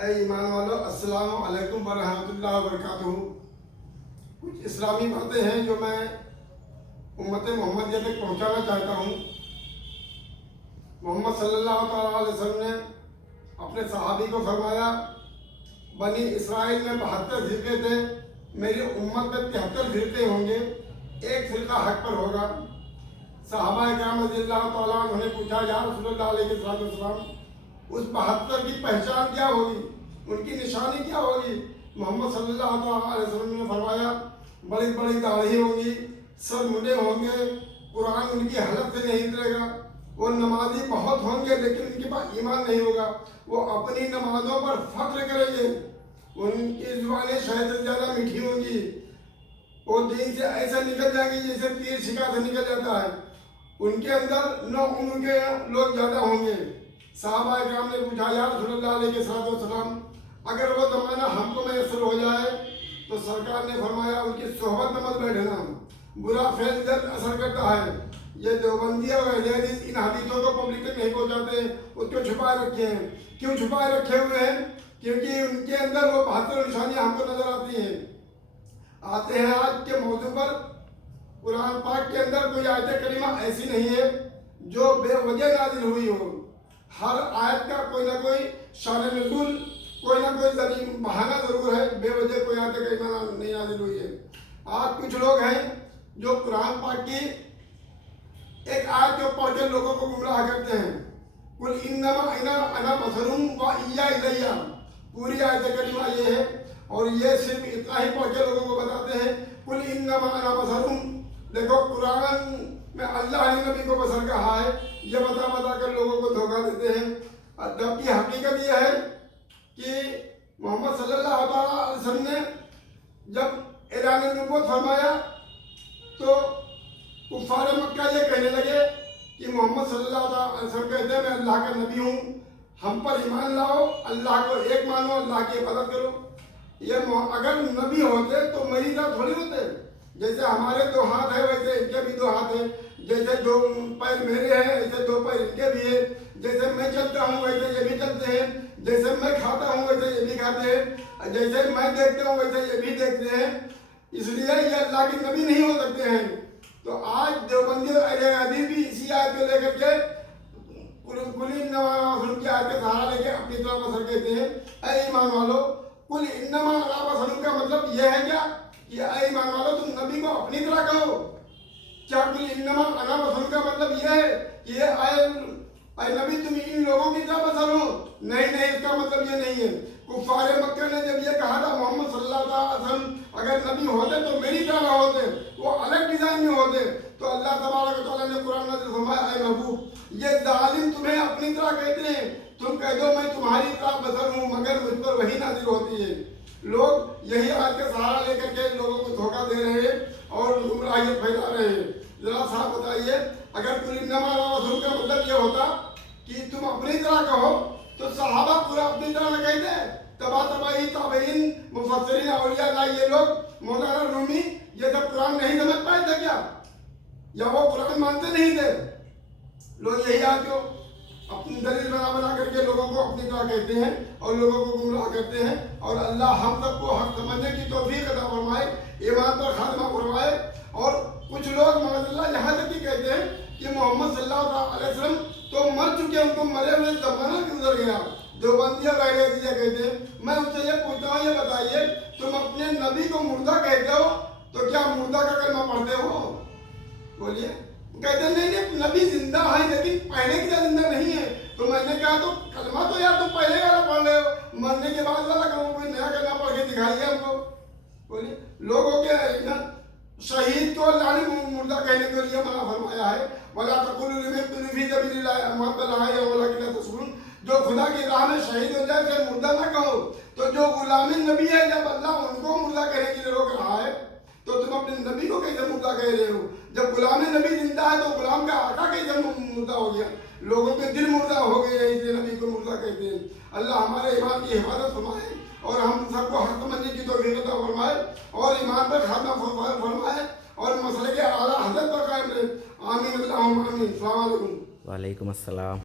اے ایمان والو، السلام علیکم ورحمۃ اللہ وبرکاتہ۔ کچھ اسلامی باتیں ہیں جو میں امت محمدیہ تک پہنچانا چاہتا ہوں۔ محمد صلی اللہ تعالیٰ علیہ وسلم نے اپنے صحابی کو فرمایا، بنی اسرائیل میں 72 فرقے تھے، میری امت میں 73 فرقے ہوں گے، ایک فرقہ حق پر ہوگا۔ صحابہ کرام رضی اللہ تعالیٰ عنہ نے پوچھا، یا رسول اللہ علیہ السلام، اس 72 کی پہچان کیا ہوگی، ان کی نشانی کیا ہوگی؟ محمد صلی اللہ علیہ وسلم نے فرمایا، بڑی بڑی داڑھی ہوں گی، سر مڈے ہوں گے، قرآن ان کی حلق سے نہیں اترے گا، وہ نمازی بہت ہوں گے لیکن ان کے پاس ایمان نہیں ہوگا، وہ اپنی نمازوں پر فخر کریں گے، ان کی زبانیں شہد سے زیادہ میٹھی ہوں گی، وہ دین سے ایسا نکل جائیں گے جیسے تیر شکا سے نکل جاتا ہے، ان کے اندر نو عمر کے لوگ زیادہ ہوں گے۔ صحابہ کرام نے پوچھا، یا رسول اللہ علیہ السلام، اگر وہ زمانہ ہم کو میسر ہو جائے تو سرکار نے فرمایا، ان کی صحبت میں مت بیٹھنا، برا فعل جلد اثر کرتا ہے۔ یہ دیوبندی اور اہل حدیث ان حدیثوں کو پبلک تک نہیں پہنچاتے، اس کو چھپائے رکھے ہیں۔ کیوں چھپائے رکھے ہوئے ہیں؟ کیونکہ ان کے اندر وہ 72 نشانیاں ہم کو نظر آتی ہیں۔ آتے ہیں آج کے موضوع پر، قرآن پاک کے اندر کوئی آیت کریمہ ایسی نہیں ہے جو بے وجہ نازل ہوئی ہو۔ ہر آیت کا کوئی نہ کوئی شان نزول، کوئی نہ کوئی ذریعہ بہانہ ضرور ہے، بے وجہ کوئی آیت کریمہ نہیں نازل ہوئی ہے۔ آج کچھ لوگ ہیں جو قرآن پاک کی ایک آیت کو پڑھ کے لوگوں کو گمراہ کرتے ہیں، قل انما انا بشر واوحی الی، پوری آیت کریمہ یہ ہے، اور یہ صرف اتنا ہی پڑھ کے لوگوں کو بتاتے ہیں، قل انما انا بشر۔ دیکھو قرآن میں اللہ نے نبی کو بشر کہا ہے، یہ بتا بتا کر لوگوں کو دھوکہ دیتے ہیں، جبکہ حقیقت یہ ہے کہ محمد صلی اللہ علیہ وسلم نے جب اعلان نبوت فرمایا تو کفار مکہ یہ کہنے لگے کہ محمد صلی اللہ علیہ وسلم کہتے ہیں، میں اللہ کا نبی ہوں، ہم پر ایمان لاؤ، اللہ کو ایک مانو، اللہ کی عبادت کرو۔ یہ اگر نبی ہوتے تو میری طرح تھوڑی ہوتے، جیسے ہمارے 2 ہاتھ ہیں ویسے ان کے بھی 2 ہاتھ ہیں، جیسے 2 پیر میرے ہیں ایسے 2 پیر ان کے بھی ہیں، جیسے میں چلتا ہوں ویسے یہ بھی چلتے ہیں، جیسے میں کھاتا ہوں ویسے یہ بھی کھاتے ہیں، جیسے میں دیکھتا ہوں ویسے یہ بھی دیکھتے ہیں، اس لیے یہ اللہ کے نبی نہیں ہو سکتے ہیں۔ تو آج دیوبندی اور اہل حدیث بھی اسی آیت کو لے کر کے قل انما انا بشر کی آیت کا سہارا لے کے اپنی طرح بشر کہتے ہیں۔ اے ایمان والو، قل انما انا بشر کا مطلب یہ ہے کیا کہ اے ایمان والو تم نبی کو اپنی طرح کہو؟ کیا قل انما انا بشر کا مطلب یہ ہے کہ اے نبی تم ان لوگوں کی طرح بشر ہو؟ نہیں، اس کا مطلب یہ نہیں ہے۔ کفار مکہ نے جب یہ کہا تھا محمد صلی اللہ علیہ وسلم اگر نبی ہوتے تو میری طرح نہ ہوتے، وہ الگ ڈیزائن میں ہوتے، تو اللہ تبارک و تعالیٰ نے قرآن نازل فرمایا، اے محبوب یہ ظالم تمہیں اپنی طرح کہتے ہیں، تم کہہ دو میں تمہاری طرح بشر ہوں مگر مجھ پر وہی نازل ہوتی ہے۔ لوگ یہی آیت کا سہارا لے کر کے لوگوں کو دھوکہ دے رہے ہیں اور گمراہیت پھیلا رہے ہیں۔ ذرا صاحب بتائیے، اگر قل انما انا بشر کا مطلب یہ ہوتا کہ تم اپنی طرح کہو تو صحابہ پورا اپنی طرح نہ کہتے، تبعی تابعین مفسرین اولیاء اللہ یہ لوگ مولانا رومی یہ سب قرآن نہیں سمجھ پائے تھے کیا؟ یا وہ قرآن مانتے نہیں تھے؟ لوگ یہی آج کو اپنی دلیل بنا کر کے لوگوں کو اپنی طرح کہتے ہیں اور لوگوں کو گمراہ کرتے ہیں، اور اللہ ہم سب کو حق سمجھنے کی توفیق عطا فرمائے، ایمان پر خاتمہ فرمائے۔ اور کچھ لوگ معاذ اللہ یہاں تک ہی کہتے ہیں کہ محمد صلی اللہ علیہ وسلم تو مر چکے، ان کو مرے ہوئے زمانہ گزر گیا۔ دیوبندی اور اہل حدیث کہتے ہیں، میں ان سے یہ پوچھتا ہوں، یہ بتائیے تم اپنے نبی کو مردہ کہتے ہو تو کیا مردہ کا کلمہ پڑھتے ہو؟ بولیے۔ کہتے ہیں نہیں نبی زندہ ہے لیکن پہلے کی طرح زندہ نہیں ہے۔ تو میں نے کہا تو کلمہ تو یار تم پہلے والا پڑھ رہے ہو، مرنے کے بعد والا کہوں کوئی نیا کلمہ پڑھ کے دکھائیے ہم کو۔ بولیے۔ لوگوں کے شہید کو اللہ نے مردہ کہنے کے لیے منع فرمایا ہے، وَلَا تَقُولُوا لِمَنْ يُقْتَلُ فِي سَبِيلِ اللَّهِ أَمْوَاتٌ بَلْ أَحْيَاءٌ وَلَٰكِنْ لَا تَشْعُرُونَ۔ جو خدا کی راہ میں شہید ہو جائے پھر مردہ نہ کہو۔ تو جو غلام نبی ہے جب اللہ ان کو مردہ کہنے کے لیے روک رہا ہے تو تم اپنے نبی کو کیسے مردہ کہہ رہے ہو؟ جب غلام نبی زندہ ہے تو غلام کا آقا کیسے مردہ ہو گیا؟ لوگوں کے دل مردہ ہو گئے ہیں، اس لیے نبی کو مردہ کہتے ہیں۔ اللہ ہمارے ایمان کی حفاظت فرمائے اور ہم سب کو حق سمجھنے کی توفیق عطا فرمائے اور ایمان پر خاتمہ فرمائے اور مسلک اعلیٰ حضرت پر قائم رہے۔ آمین اللہم آمین۔ السلام علیکم۔ وعلیکم السلام۔